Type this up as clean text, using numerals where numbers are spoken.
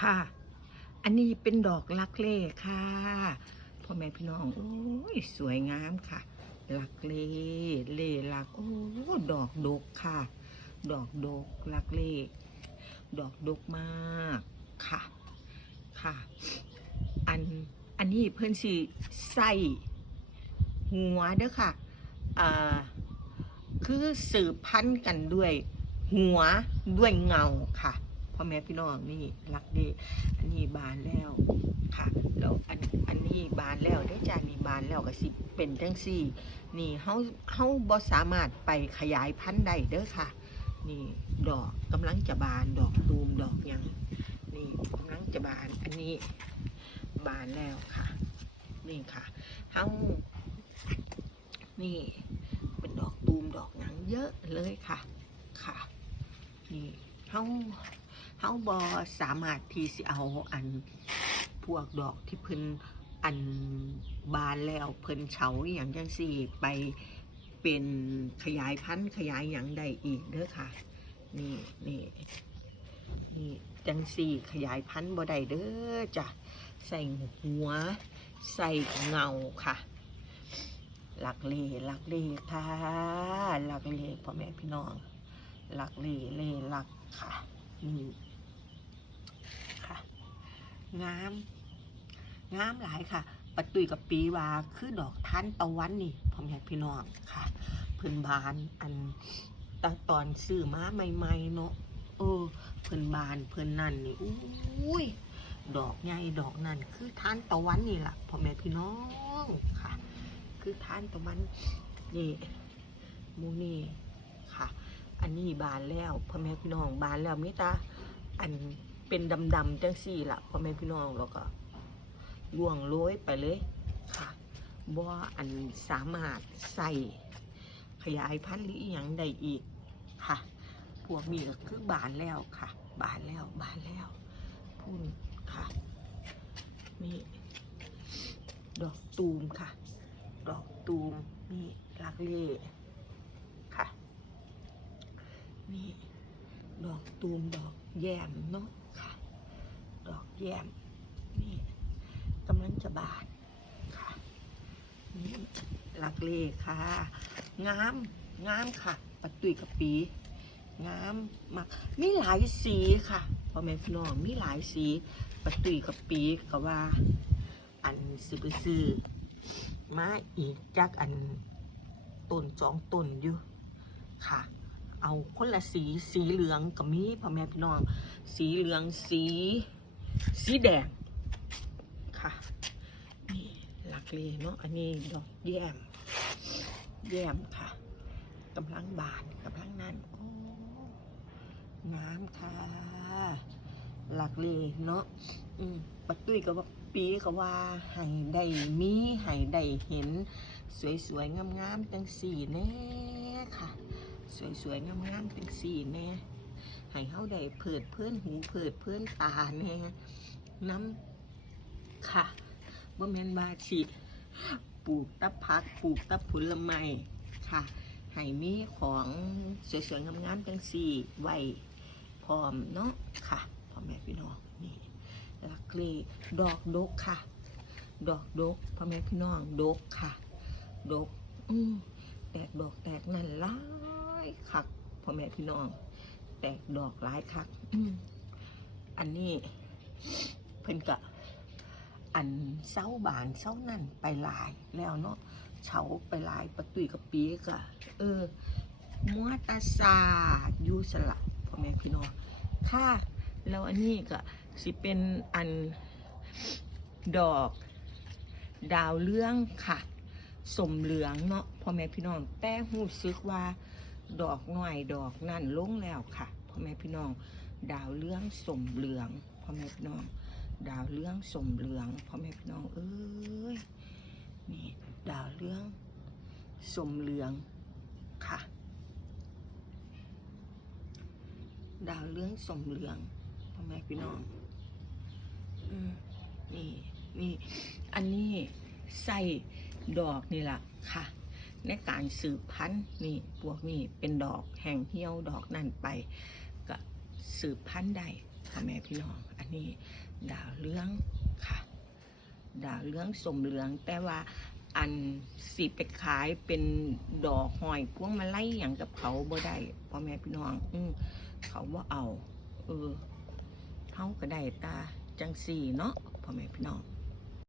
ค่ะ อันนี้เป็นดอกลักเล่ค่ะพ่อแม่พี่น้องโอ้ยสวยงามค่ะลักเล่เล่ลักโอ้ดอกดกค่ะดอกดกลักเล่ดอกดกมากค่ะค่ะอันอันนี้เพื่อนสิใส่หัวเด้อค่ะอ่าคือสืบพันธุ์กันด้วยหัวด้วยเงาค่ะพ่อแม่พี่น้องนี่รักดีอันนี้บานแล้วค่ะแล้วอันนี้บานแล้วได้จ้านี่บานแล้วก็สิเป็นจังซี่นี่เฮาบ่สามารถไปขยายพันธุ์ได้เด้อค่ะนี่ดอกกำลังจะบานดอกตูมดอกหยังนี่กำลังจะบานอันนี้บานแล้วค่ะนี่ค่ะเฮานี่เป็นดอกตูมดอกหยังเยอะเลยค่ะค่ะนี่เฮาบ่สามารถที่สิเอาอันพวกดอกที่เพิ่นอันบานแล้วเพิ่นเฉาอย่างจังซี่ไปเป็นขยายพันธุ์ขยายหยังได้อีกเด้อค่ะนี่นี่นี่จังซี่ขยายพันธุ์บ่ได้เด้อจ้ะใส่หัวใส่เงาค่ะลักเล่ลักเล่ค่ะลักเล่พ่อแม่พี่น้องลักเล่เล่ลักค่ะนี่ค่ะงามงามหลายค่ะปัดตุยกับปีว่าคือดอกทานตะวันนี่พ่อแม่พี่น้องค่ะเพิ่นบานอันตอนซื้อมาใหม่ๆเนาะเพิ่นบานเพิ่นนั่นนี่อุ้ยดอกใหญ่ดอกนั่นคือทานตะวันนี่ล่ะพ่อแม่พี่น้องค่ะคือทานตะวันนี่มูนี่ค่ะอันนี้บานแล้วพ่อแม่พี่น้องบานแล้วมิตาอันเป็นดำๆจังสี่ล่ะพ่อแม่พี่น้องแล้วก็ล่วงโรยไปเลยค่ะบ่อันสามารถใส่ขยายพันธุ์หรืออย่างใดอีกค่ะพวกนี้ก็คือบานแล้วค่ะบานแล้วบานแล้วพุ่นค่ะนี่ดอกตูมค่ะดอกตูมนี่ลักเล่ค่ะนี่ดอกตูมดอกแยมเนาะค่ะดอกแยมนี่กำลังจะบานค่ะนี่ลักเล่ค่ะงามงามค่ะปัดตุยกับปีงามมากมีหลายสีค่ะพ่อแม่พี่น้องมีหลายสีปัดตุยกับปีก็ว่าอันซื้อมาอีกจากอันต้น2ต้นอยู่ค่ะเอาคนละสีเหลืองกับมีพ่อแม่พี่น้องสีเหลืองสีแดงค่ะนี่ลักเล่เนาะอันนี้ดอกแยมค่ะกำลังบานกำลังนั่นโอ้งามค่ะลักเล่เนาะปัดตุ้ยก็ว่าปีก็ว่าให้ได้มีให้ได้เห็นสวยๆงามๆจังสี่แน่ค่ะสวยๆงามๆจังสี่แน่ให้เขาได้เพิดเพื่อนหูเพิดเพื่อนตาแน่น้ำค่ะบ่แม่นบาชิปลูกตะพักปลูกตะผลไม้ค่ะให้มีของสวยๆงามๆจังสี่ไว้พร้อมเนาะค่ะพ่อแม่พี่น้องนี่ลักเล่ดอกดกค่ะดอกดกพ่อแม่พี่น้องดกค่ะดกแตกดอกแตกนั่นหลายคักพ่อแม่พี่น้องแตกดอกหลายคักอันนี้เพิ่นกะอันเศร้าบานเศร้านั่นไปหลายแล้วเนาะเฉาไปหลายประตุยกับปีกะมัวตาซาอยู่สละพ่อแม่พี่น้องค่ะแล้วอันนี้ก็สิเป็นอันดอกดาวเรืองค่ะสมเหลืองเนาะพ่อแม่พี่น้องแต่หูซึกว่าดอกหน่อยดอกนั่นลงแล้วค่ะพ่อแม่พี่น้องดาวเรืองสมเหลืองพ่อแม่พี่น้องดาวเรืองสมเหลืองพ่อแม่พี่น้องนี่ดาวเรืองสมเหลืองค่ะดาวเรืองสมเหลืองพ่อแม่พี่น้องนี่อันนี้ใส่ดอกนี่แหละค่ะในการสืบพันธุ์นี่พวกนี้เป็นดอกแห่งเหี่ยวดอกนั่นไปก็ สืบพันธุ์ได้พ่อแม่พี่น้องอันนี้ดาวเรืองค่ะดาวเรืองสมเหลืองแต่ว่าอันสิไปขายเป็นดอกหอยพวงมาลัยอย่างกับเขาบ่ได้พ่อแม่พี่น้องเขาว่าเอาเฮาก็ได้ตาจังสี่เนาะพ่อแม่พี่น้อง